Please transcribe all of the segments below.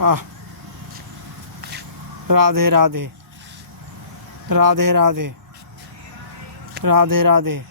आह, राधे राधे, राधे राधे, राधे राधे।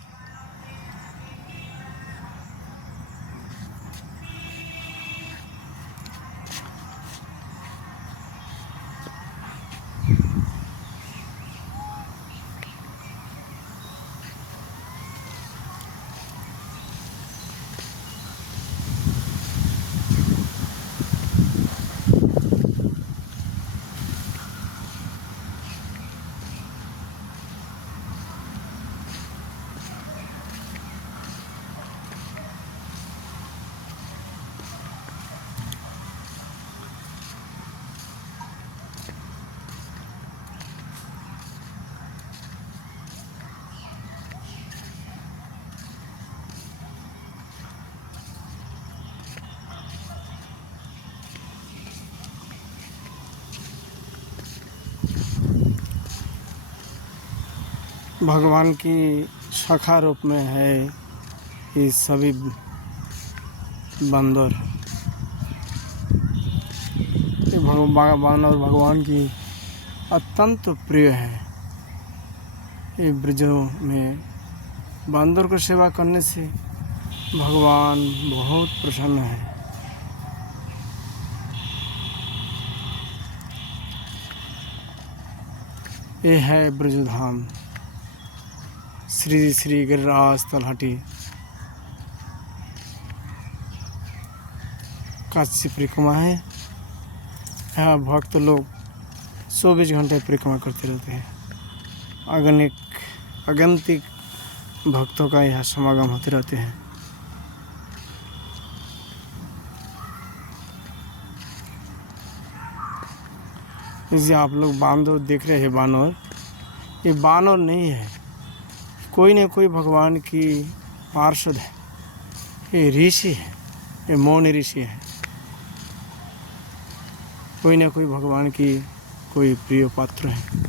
भगवान की शाखा रूप में है ये सभी बंदर। ये बानर भगवान की अत्यंत प्रिय है। ये ब्रजों में बंदर को सेवा करने से भगवान बहुत प्रसन्न है। ये है ब्रजधाम, श्री श्री गिरिराज तलहटी काशी परिक्रमा है। यहाँ भक्त लोग 24 घंटे परिक्रमा करते रहते हैं। अगणित भक्तों का यहाँ समागम होते रहते हैं। इसे आप लोग बानर देख रहे हैं। बानर, ये बानर नहीं है, कोई न कोई भगवान की पार्षद है। ये ऋषि है, ये मौन ऋषि है। कोई न कोई भगवान की कोई प्रिय पात्र है।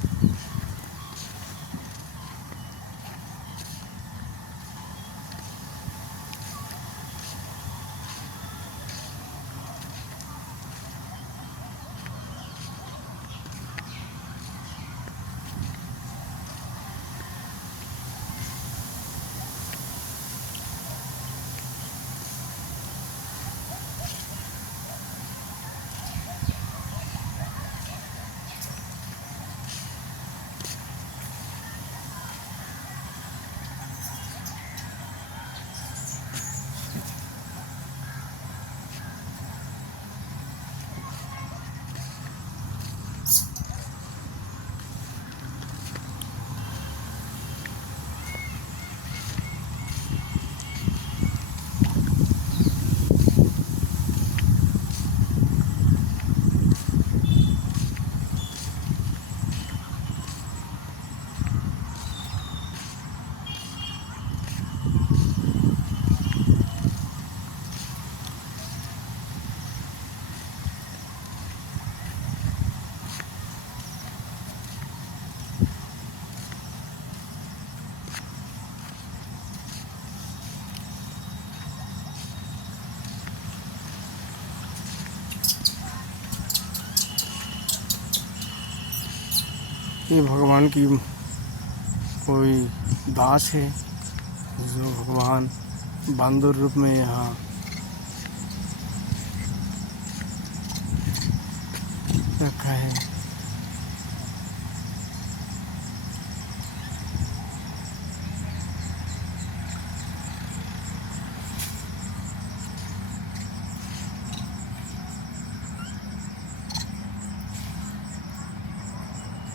ये भगवान की कोई दास है जो भगवान बंदर रूप में यहाँ रखा है।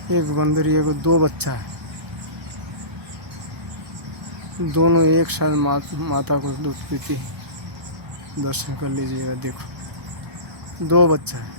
एक बंदर, एक दो बच्चा है, दोनों एक साथ माता को दूध पीती। दर्शन कर लीजिएगा, देखो दो बच्चा है।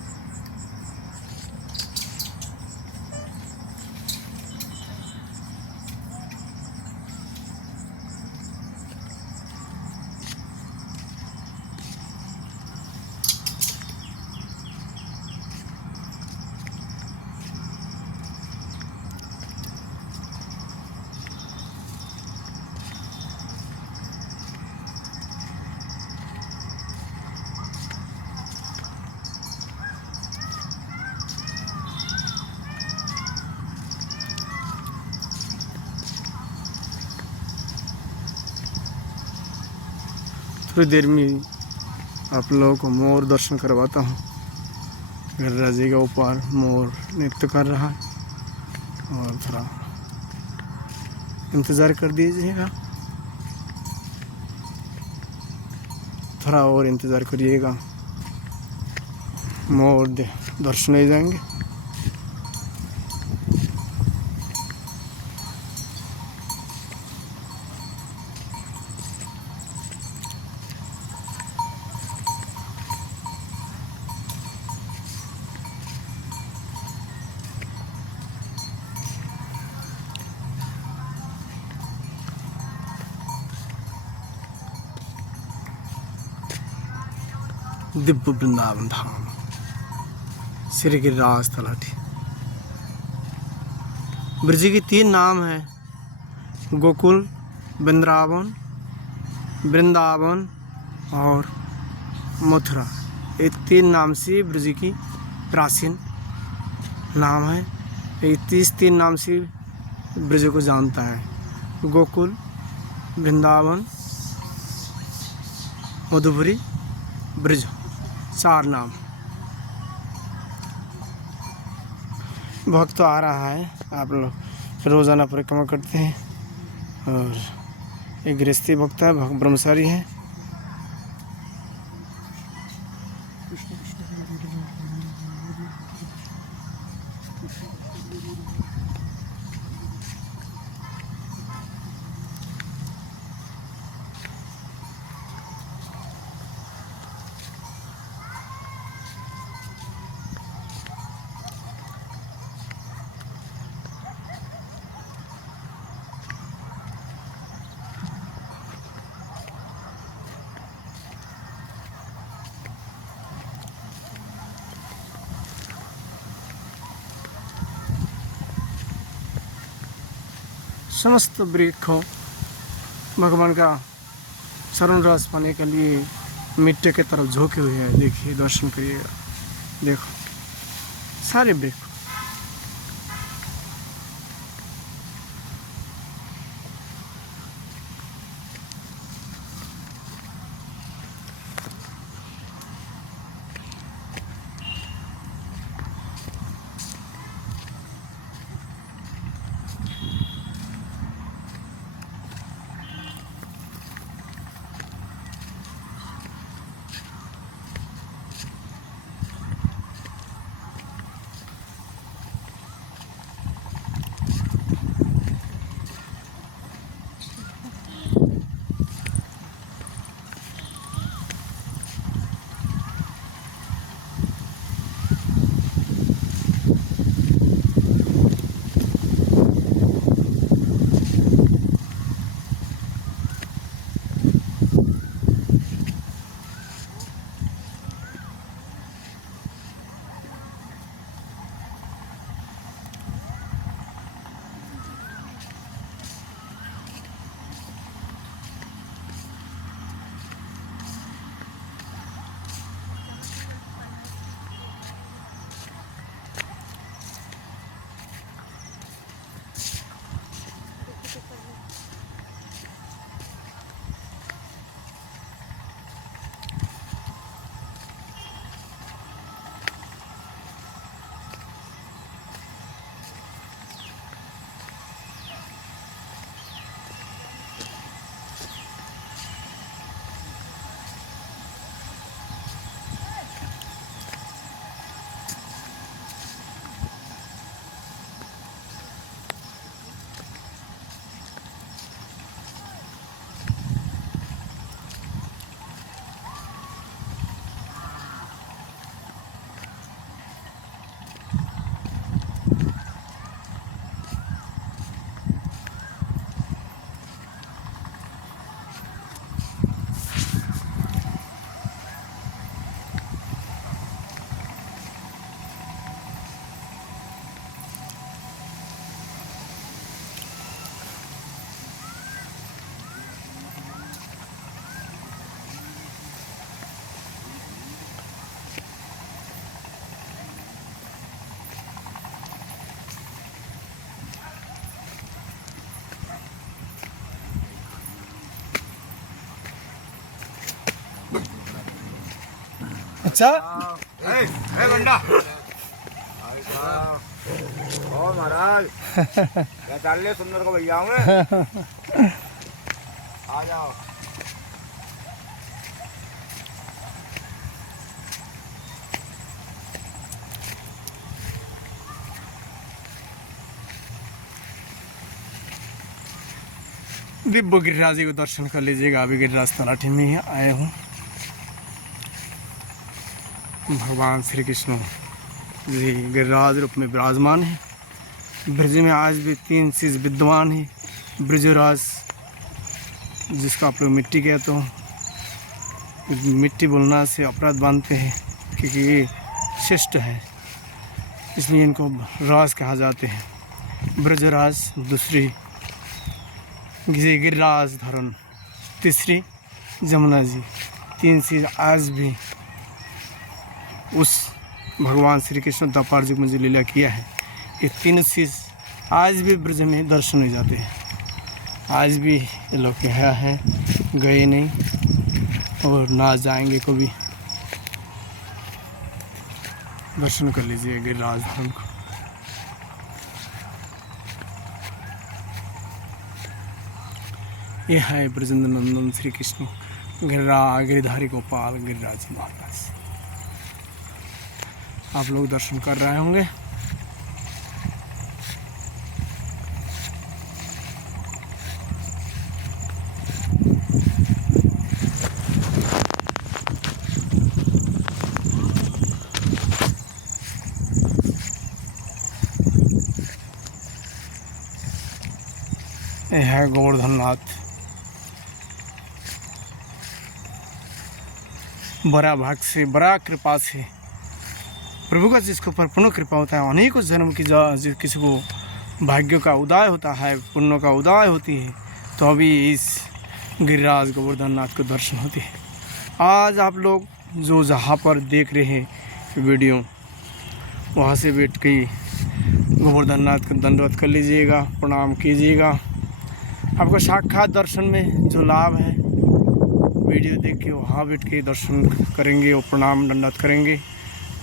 थोड़ी देर में आप लोगों को मोर दर्शन करवाता हूँ। गर्रा जी के ऊपर मोर नृत्य कर रहा है और थोड़ा इंतज़ार कर दीजिएगा, थोड़ा और इंतज़ार करिएगा, मोर दर्शन हो जाएंगे। दिव्य वृंदावन धाम, श्री गिरिराज तलाठी। ब्रज के 3 नाम हैं, गोकुल, वृंदावन और मथुरा। ये 3 नाम से ब्रज की प्राचीन नाम है। ये 3 नाम से ब्रज को जानता है, गोकुल, वृंदावन, मधुपुरी, ब्रज, 4 नाम। भक्त आ रहा है, आप लोग रोज़ाना परिक्रमा करते हैं और एक गृहस्थी भक्त है, ब्रह्मचारी है। समस्त वृक्ष भगवान का चरण रस पाने के लिए मिट्टी की तरफ झोंके हुए हैं। देखिए, दर्शन करिएगा, देखो सारे वृक्ष। अच्छा बंडा ओ महाराज क्या चाल ले सुंदर को भैया आ जाओ। दिव्य गिरिराज जी को दर्शन कर लीजिएगा। अभी गिरिराज तलाठी में ही आए हूँ। भगवान श्री कृष्ण जी गिरिराज रूप में विराजमान है। ब्रज में आज भी 3 चीज़ विद्वान है। ब्रजराज जिसका आप लोग मिट्टी कहते हो, मिट्टी बोलना से अपराध बांधते हैं क्योंकि ये शिष्ट है, इसलिए इनको राज कहा जाते हैं। ब्रजराज दूसरी, गिरिराज धरण तीसरी, जमुना जी। 3 चीज़ आज भी उस भगवान श्री कृष्ण द्वापर युग में जो लीला किया है, ये 3 चीज़ आज भी ब्रज में दर्शन हो जाते हैं। आज भी ये लोग यहाँ हैं, गए नहीं और ना जाएंगे कभी। दर्शन कर लीजिए गिरिराज धाम को। यह है ब्रजेंद्र नंदन श्री कृष्ण गिरिधारी गोपाल गिरिराज महाराज। आप लोग दर्शन कर रहे होंगे। यह है गोवर्धन नाथ। बड़ा भाग से, बड़ा कृपा से प्रभु का जिसके ऊपर पूर्ण कृपा होता है, अनेकों जन्म की किसी को भाग्यों का उदय होता है, पुण्यों का उदय होती है, तो अभी इस गिरिराज गोवर्धन नाथ को दर्शन होती है। आज आप लोग जो जहाँ पर देख रहे हैं वीडियो, वहाँ से बैठ के गोवर्धन नाथ का दंडवत कर लीजिएगा, प्रणाम कीजिएगा। आपको साक्षात दर्शन में जो लाभ है, वीडियो देख के वहाँ बैठ के दर्शन करेंगे और प्रणाम दंडवत करेंगे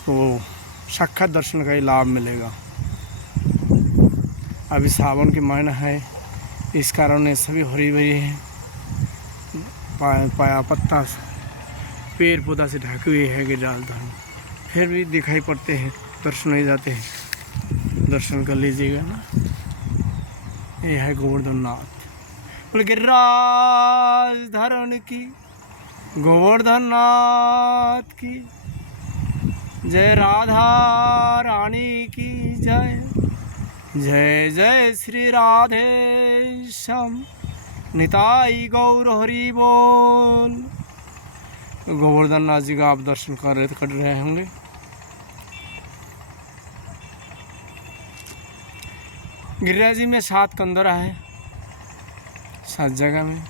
तो साक्षात दर्शन का ही लाभ मिलेगा। अभी सावन के महीना है, इस कारण ये सभी हरी भरी है, पाया पत्ता पेड़ पौधा से ढके हुए है गिरिराज धाम, फिर भी दिखाई पड़ते हैं, दर्शन हो जाते हैं। दर्शन कर लीजिएगा ना। ये है गोवर्धन नाथ। बोले गिरिराज धरण की, गोवर्धन नाथ की जय, राधा रानी की जय, जय जय श्री राधे श्याम निताई गौर हरि बोल। गोवर्धन नाथ जी का आप दर्शन कर रहे होंगे। गिरिराज जी में 7 कंदरा है, 7 जगह में,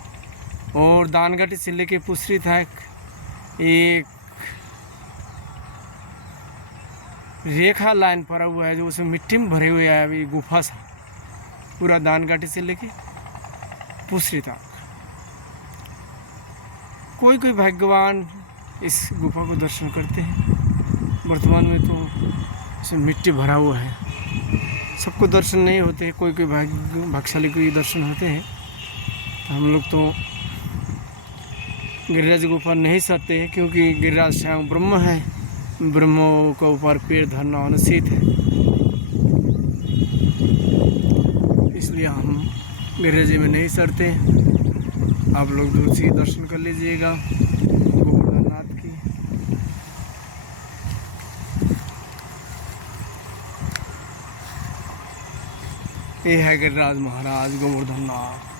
और दानगढ़ से लेके पुसरी तक एक रेखा लाइन पड़ा हुआ है जो उसमें मिट्टी में भरे हुए है। अभी गुफा सा पूरा दानघाटी से लेके पुसरी तक। कोई कोई भाग्यवान इस गुफा को दर्शन करते हैं। वर्तमान में तो इसमें मिट्टी भरा हुआ है, सबको दर्शन नहीं होते, कोई कोई भाग्यशाली को ही दर्शन होते हैं। हम लोग तो गिरिराज गुफा नहीं सकते हैं क्योंकि गिरिराज स्वयं ब्रह्म है, ब्रह्मों के ऊपर पैर धरना अनुचित है, इसलिए हम गिरिराज में नहीं सरते। आप लोग दूर से दर्शन कर लीजिएगा गोवर्धन नाथ की। ये है गिरिराज महाराज गोवर्धन नाथ।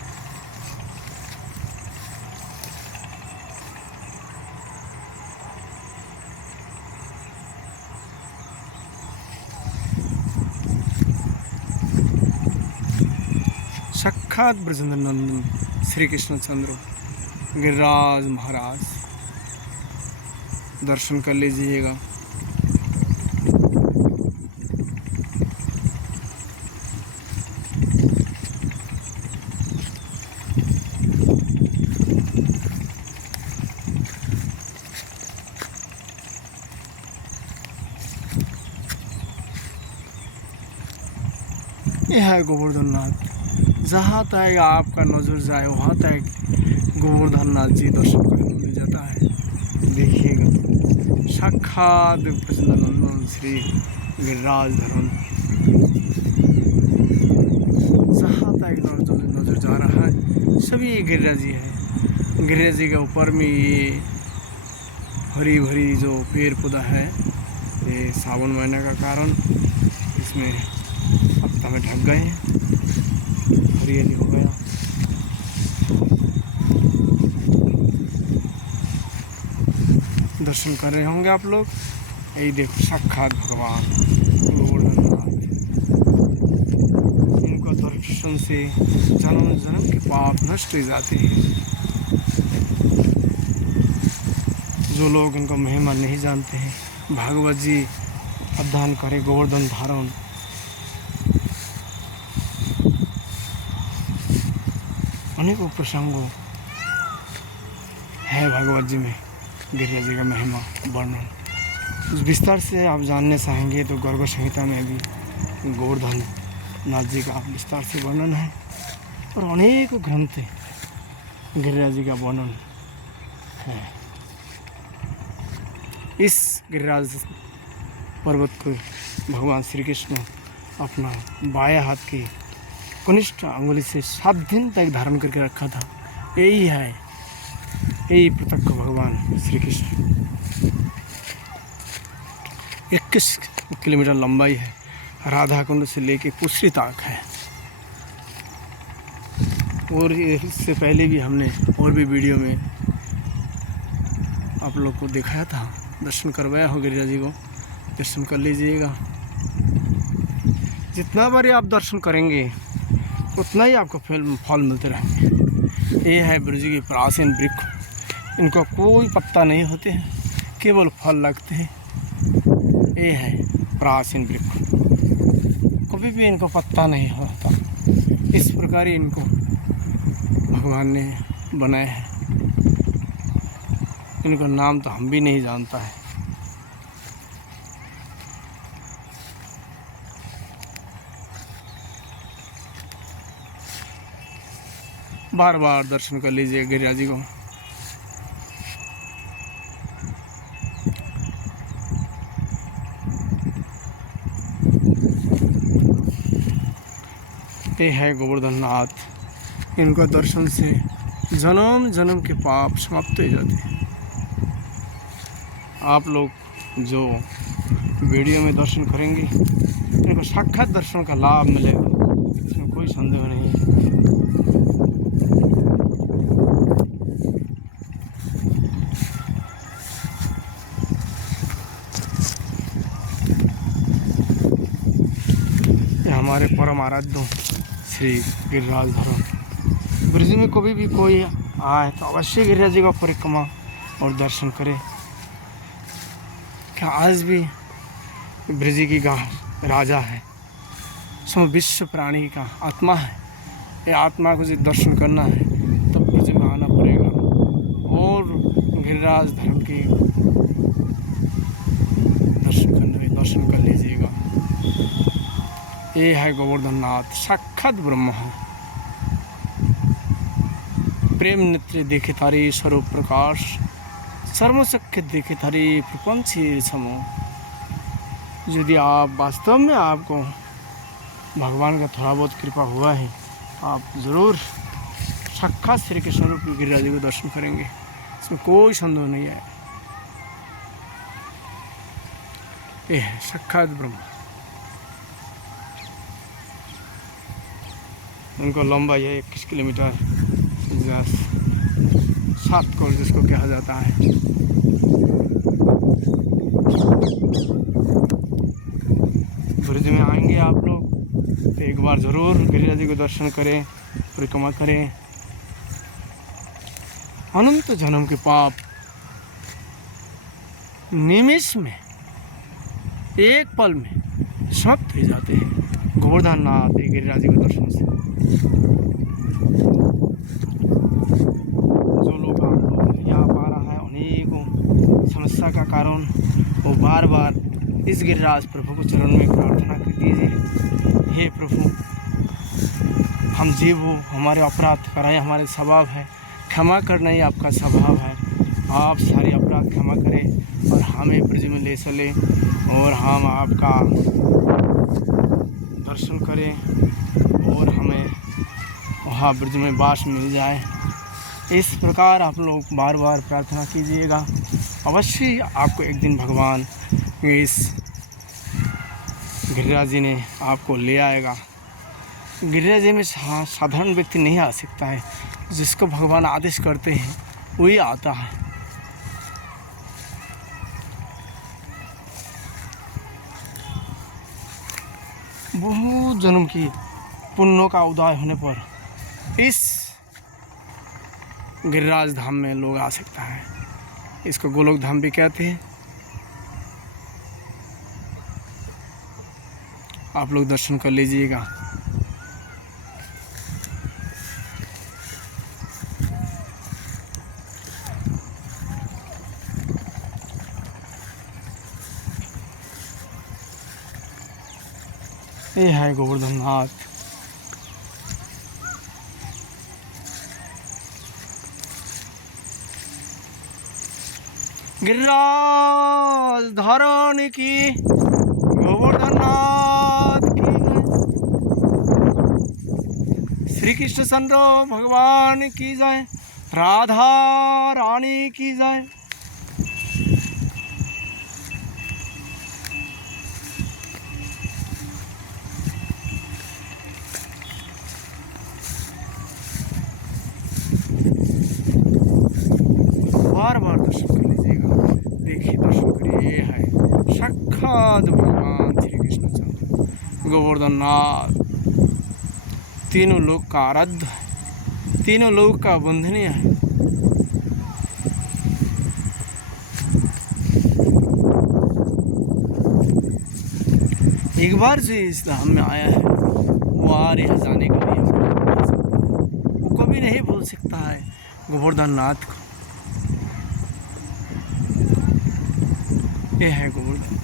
साक्षात ब्रजेंद्र नंदन श्री कृष्ण चंद्र गिरिराज महाराज। दर्शन कर लीजिएगा। यह है गोवर्धन नाथ। जहाँ तक आपका नज़र जाए वहाँ तक गोवर्धन नाथ जी दर्शन करने को मिल जाता है। देखिएगा तो साक्षात प्रसन्नानंद श्री गिरिराज धरन। जहाँ तक नजर जा रहा है सभी गिरिराज जी है। गिरिराज जी के ऊपर में ये हरी भरी जो पेड़ पौधा है, ये सावन महीने का कारण इसमें पत्ता में ढक गए हैं, हरियाली हो गया। दर्शन कर रहे होंगे आप लोग। यही देखो साक्षात भगवान गोवर्धन नाथ। इनको दर्शन से जन्म जन्म के पाप नष्ट हो जाते हैं। जो लोग इनको महिमा नहीं जानते हैं, भागवत जी अध्ययन करें, गोवर्धन धारण अनेकों प्रसंगों है भागवत जी में गिरिराज जी का महिमा वर्णन। उस विस्तार से आप जानने चाहेंगे तो गर्भ संहिता में भी गोवर्धन नाथ जी का विस्तार से वर्णन है और अनेक ग्रंथ गिरिराज जी का वर्णन है। इस गिरिराज पर्वत को भगवान श्री कृष्ण अपना बाएं हाथ की कनिष्ठ अंगुली से 7 दिन तक धारण करके रखा था। यही है, यही प्रत्यक्ष भगवान श्री कृष्ण। 21 किलोमीटर लंबाई है, राधा कुंड से लेके पुष्री तक है। और इससे पहले भी हमने और भी वीडियो में आप लोग को दिखाया था, दर्शन करवाया हो गिरिराज जी को, दर्शन कर लीजिएगा। जितना बार आप दर्शन करेंगे उतना ही आपको फल मिलते रहेंगे। ये है ब्रज के प्राचीन वृक्ष, इनको कोई पत्ता नहीं होते हैं, केवल फल लगते हैं। ये है प्राचीन वृक्ष, कभी भी इनको पत्ता नहीं होता। इस प्रकार ही इनको भगवान ने बनाया है। इनका नाम तो हम भी नहीं जानता है। बार बार दर्शन कर लीजिए गिरिराज जी को। ये है गोवर्धन नाथ। इनका दर्शन से जन्म जन्म के पाप समाप्त हो जाते हैं। आप लोग जो वीडियो में दर्शन करेंगे इनको साक्षात दर्शन का लाभ मिलेगा, इसमें कोई संदेह नहीं है। ये हमारे परम आराध्य श्री गिरिराज धरन। ब्रज में कभी भी कोई आए तो अवश्य गिरिराज जी का परिक्रमा और दर्शन करे। क्या आज भी ब्रज की का राजा है, सो विश्व प्राणी का आत्मा है। ये आत्मा को जो दर्शन करना है तो ब्रज में आना पड़ेगा और गिरिराज धर्म के दर्शन कर लीजिएगा। ये है गोवर्धन नाथ, साक्षात ब्रह्म है। प्रेम नेत्र देखे तारे स्वरूप प्रकाश, सर्वशक्ति देखे थारी प्रपंची समो। यदि आप वास्तव में आपको भगवान का थोड़ा बहुत कृपा हुआ है, आप ज़रूर साक्षात श्री कृष्ण रूप गिरिराज जी को दर्शन करेंगे, इसमें कोई संदेह नहीं है। ये है साक्षात ब्रह्म। उनको लंबाई है 21 किलोमीटर 7 करोड़ जिसको कहा जाता है। ब्रज में आएंगे आप लोग तो एक बार ज़रूर गिरिराज जी को दर्शन करें, परिक्रमा करें। अनंत जन्म के पाप निमिष में, एक पल में समाप्त हो जाते हैं गोवर्धन नाथ गिरिराज जी के दर्शन से। जो लोग आप लोग नहीं आ पा रहा है, अनेकों समस्या का कारण, वो बार बार इस गिरिराज प्रभु को चरण में प्रार्थना कर दीजिए। हे प्रभु, हम जीव हो, हमारे अपराध कराए हमारे स्वभाव है, क्षमा करना ही आपका स्वभाव है। आप सारे अपराध क्षमा करें और हमें ब्रज में ले चले और हम आपका दर्शन करें और हमें वहाँ ब्रज में वास मिल जाए। इस प्रकार आप लोग बार बार प्रार्थना कीजिएगा, अवश्य आपको एक दिन भगवान इस गिरिराज जी ने आपको ले आएगा। गिरिराज जी में साधारण व्यक्ति नहीं आ सकता है, जिसको भगवान आदेश करते हैं वही आता है। बहुत जन्म की पुण्यों का उदय होने पर इस गिरिराज धाम में लोग आ सकता है। इसको गोलोक धाम भी कहते हैं। आप लोग दर्शन कर लीजिएगा। ये है गोवर्धन नाथ। गिरिराज धारण की, गोवर्धन नाथ की जय। श्री कृष्ण चंद्र भगवान की जय, राधा रानी की जय। बार बार दर्शन कर लीजिएगा। देखिए, दर्शन करिए। ये है साक्षात भगवान श्री कृष्णचंद्र गोवर्धन नाथ। तीनों लोक का आराध्य है, तीनों लोक का वंदनीय है। एक बार से इस धाम में आया है, वो आ यहाँ जाने के लिए वो कभी नहीं भूल सकता है गोवर्धन नाथ को। ये है गोवर्धन।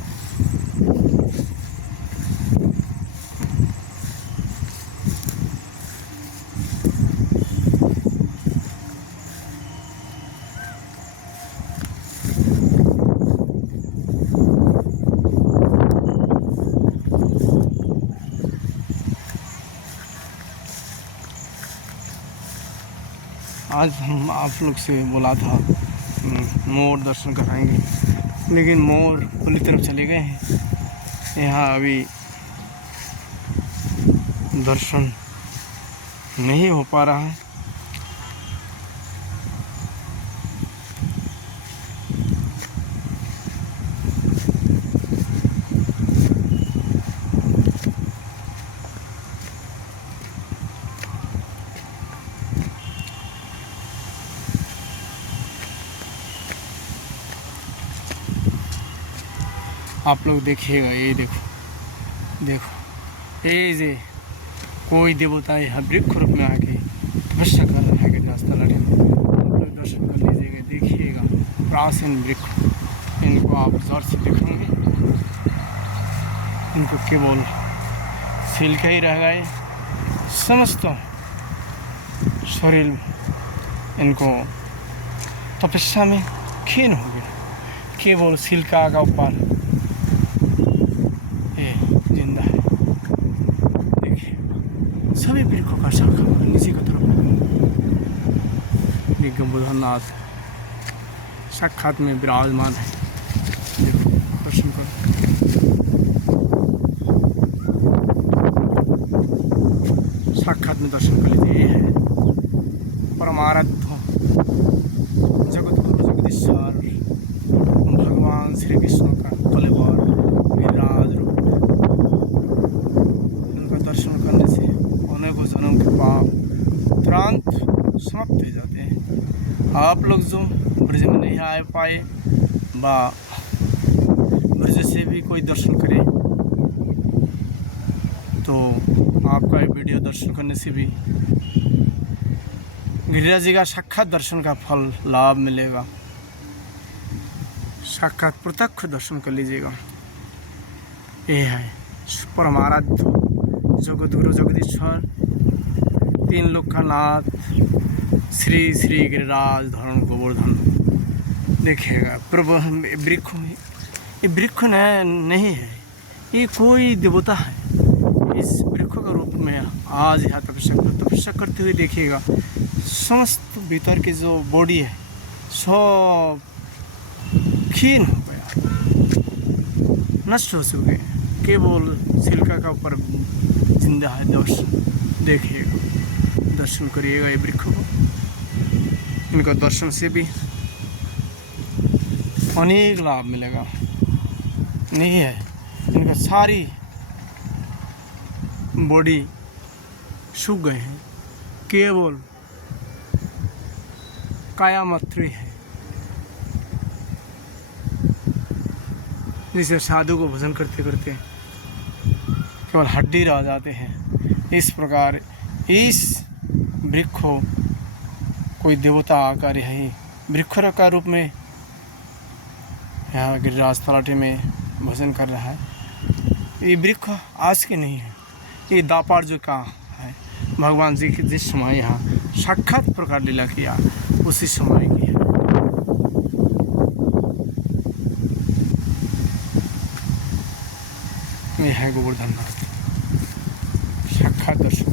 आज हम आप लोग से बोला था मोर दर्शन कराएंगे, लेकिन मोर पूरी तरफ चले गए हैं। यहाँ अभी दर्शन नहीं हो पा रहा है। आप लोग देखिएगा, ये देखो देखो, ये जे कोई देवता यहाँ वृक्ष रूप में आके तपस्या कर रहा है रास्ता लड़े। आप लोग दर्शन कर लीजिएगा, देखिएगा प्राचीन वृक्ष। इनको आप जोर से देखेंगे, इनको केवल छिलके ही रह गए, समस्त शरीर इनको तपस्या में क्षीण हो गया। केवल छिलका का ऊपर जिंदा है। देखिए, सभी वृक्षों का शाखा नीचे की तरफ गोवर्धन नाथ साक्षात में विराजमान है। देखो, दर्शन करो। साक्षात में दर्शन कर लीजिए। ये है परमाराध्य जगत गुरु जगदीश्वर भगवान श्री कृष्ण का कलेवर गिरिराज रूप। उनका दर्शन करने से अनेकों जन्म के पाप तुरंत समाप्त हो जाते हैं। आप लोग जो ब्रज में नहीं आ पाए बा ब्रज से भी कोई दर्शन करे तो आपका ये वीडियो दर्शन करने से भी गिरिराज जी का साक्षात दर्शन का फल लाभ मिलेगा। साक्षात प्रत्यक्ष दर्शन कर लीजिएगा। ये है परमाराध्य जगत गुरु जगदीश्वर तीन लोग का नाथ श्री श्री गिरिराज धरण गोवर्धन। देखिएगा प्रभु वृक्ष में, ये वृक्ष नहीं है, ये कोई देवता है। इस वृक्ष का रूप में आज यहाँ तपस्या करते हुए देखिएगा, समस्त भीतर की जो बॉडी है सब क्षीण हो गया, नष्ट हो चुके हैं, केवल सिल्का का ऊपर जिंदा है। देखिएगा, दर्शन करिएगा ये वृक्ष को। इनका दर्शन से भी अनेक लाभ मिलेगा। नहीं है, इनका सारी बॉडी सूख गए हैं, केवल काया मात्र है। जिसे साधु को भजन करते करते केवल हड्डी रह जाते हैं। इस प्रकार इस वृक्ष को कोई देवता आकर यही वृक्ष का रूप में यहाँ गिरिराज तलाटी में भजन कर रहा है। ये वृक्ष आज के नहीं है, ये दापार जो का है। भगवान जी के जिस समय यहाँ साक्षात प्रकार लीला किया उसी समय की है। ये है गोवर्धन नाथ, साक्षात दर्शन।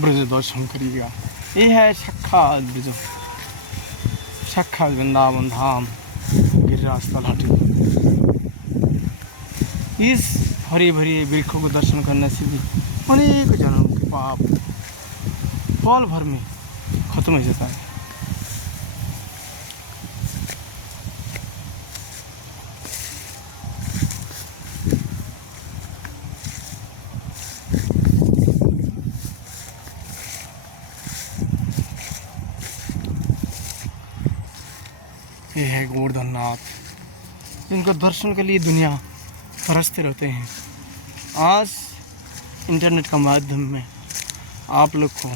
ब्रज दर्शन करिएगा। ये है साक्षात ब्रज, साक्षात वृंदावन धाम गिरिराज तलाटी। इस हरी भरी वृक्षों को दर्शन करने से भी अनेक जन्म के पाप पल भर में खत्म हो जाता है। ये है गोवर्धन नाथ, जिनका दर्शन के लिए दुनिया तरसते रहते हैं। आज इंटरनेट का माध्यम में आप लोग को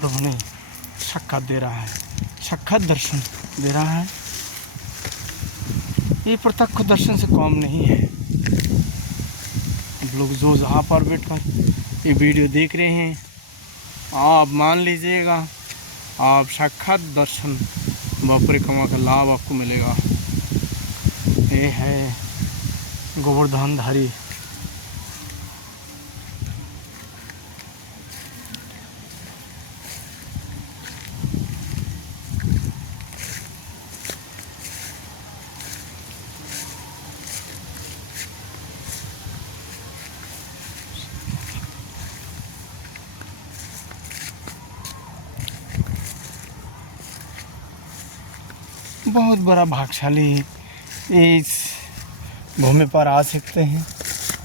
प्रभु ने साक्षात दे रहा है, साक्षात दर्शन दे रहा है। ये प्रत्यक्ष दर्शन से कम नहीं है। आप लोग जो जहाँ पर बैठकर ये वीडियो देख रहे हैं, आप मान लीजिएगा आप साक्षात दर्शन व परिक्रमा का लाभ आपको मिलेगा। ये है गोवर्धनधारी बहुत बड़ा भाग्यशाली इस भूमि पर आ सकते हैं।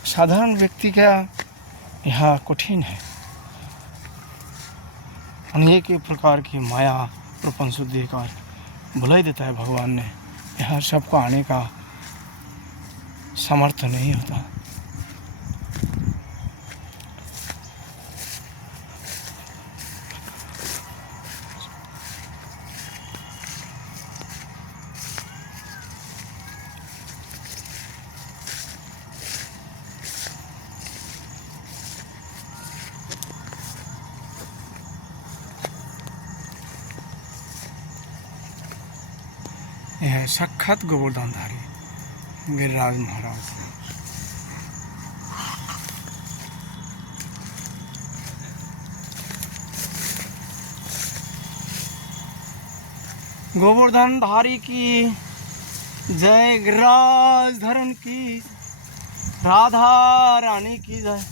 साधारण व्यक्ति का यहाँ कठिन है। अनेक प्रकार की माया प्रपंच देकर बुला देता है भगवान ने। यहाँ सबको आने का सामर्थ्य नहीं होता। यह है साक्षात गोवर्धनधारी गिरिराज महाराज। गोवर्धन धारी की जय, गिरिराज धरण की, राधा रानी की जय।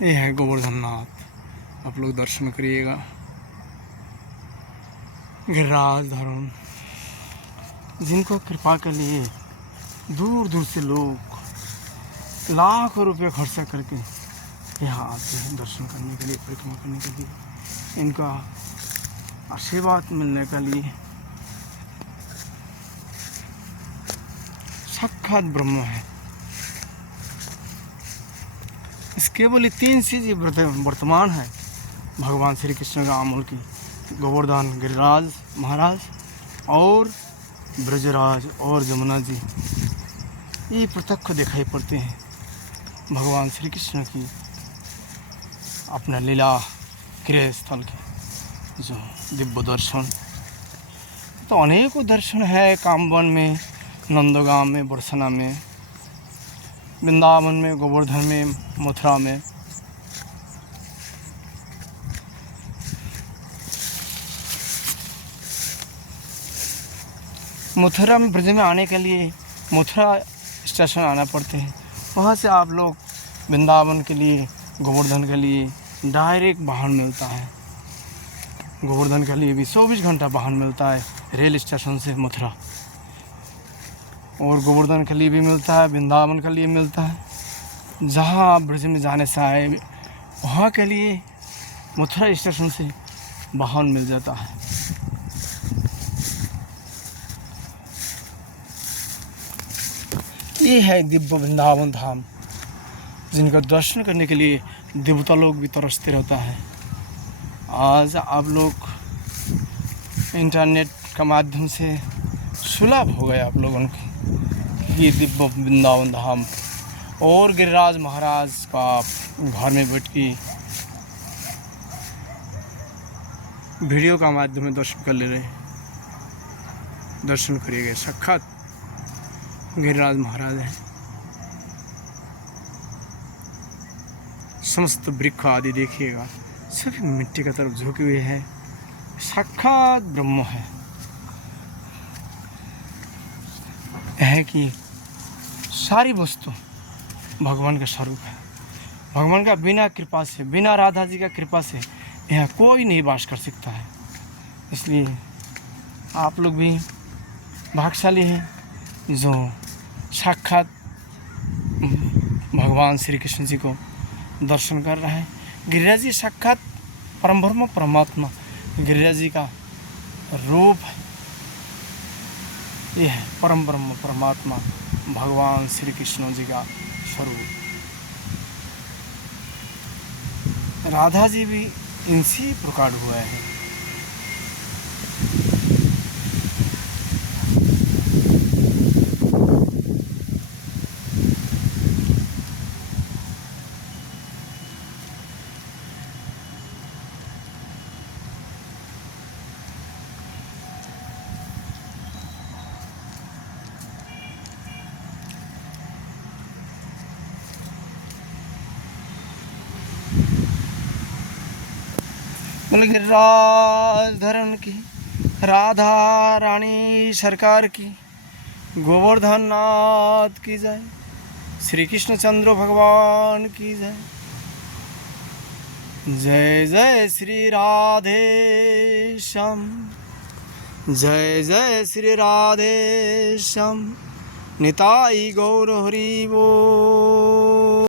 ये है गोवर्धन नाथ, आप लोग दर्शन करिएगा। गिरिराज धरण, जिनको कृपा के लिए दूर दूर से लोग लाखों रुपए खर्चा करके यहाँ आते हैं दर्शन करने के लिए, परिक्रमा करने के लिए, इनका आशीर्वाद मिलने के लिए। साक्षात ब्रह्म है। इस केवल 3 चीज़ वर्तमान है भगवान श्री कृष्ण का अमूल की, गोवर्धन गिरिराज महाराज और ब्रजराज और जमुना जी। ये प्रत्यक्ष दिखाई पड़ते हैं भगवान श्री कृष्ण की अपना लीला क्रिया स्थल के जो दिव्य दर्शन। तो अनेकों दर्शन है कामवन में, नंदगांव में, बरसना में, वृंदावन में, गोवर्धन में, मथुरा में। मथुरा में ब्रज में आने के लिए मथुरा स्टेशन आना पड़ते हैं। वहाँ से आप लोग वृंदावन के लिए, गोवर्धन के लिए डायरेक्ट वाहन मिलता है। गोवर्धन के लिए भी 24 घंटा वाहन मिलता है रेल स्टेशन से मथुरा, और गोवर्धन के लिए भी मिलता है, वृंदावन के लिए मिलता है। जहाँ आप ब्रज में जाने से आए वहाँ के लिए मथुरा स्टेशन से वाहन मिल जाता है। ये है दिव्य वृंदावन धाम, जिनका दर्शन करने के लिए देवता लोग भी तरसते रहता है। आज आप लोग इंटरनेट का माध्यम से सुलभ हो गए आप लोगों को ये दिव्य वृंदावन धाम, और गिरिराज महाराज का आप घर में बैठ के वीडियो का माध्यम में दर्शन कर ले रहे हैं। दर्शन करिएगा, साक्षात गिरिराज महाराज हैं। समस्त वृक्ष आदि देखिएगा, सभी मिट्टी की तरफ झुके हुए हैं। साक्षात ब्रह्म है कि सारी वस्तु भगवान का स्वरूप है। भगवान का बिना कृपा से, बिना राधा जी का कृपा से यहाँ कोई नहीं वास कर सकता है। इसलिए आप लोग भी भाग्यशाली हैं जो साक्षात भगवान श्री कृष्ण जी को दर्शन कर रहे हैं। गिरिराज जी साक्षात परम ब्रह्म परमात्मा गिरिराज जी का रूप है। ये है परम ब्रह्म परमात्मा भगवान श्री कृष्ण जी का स्वरूप। राधा जी भी इनसे प्रकट हुए हैं। बोले गिरिराज धरण की, राधा रानी सरकार की, गोवर्धन नाथ की जय, श्री कृष्ण चंद्र भगवान की जय। जय जय श्री राधे श्याम, जय जय श्री राधे श्याम, निताई गौर हरि बोल।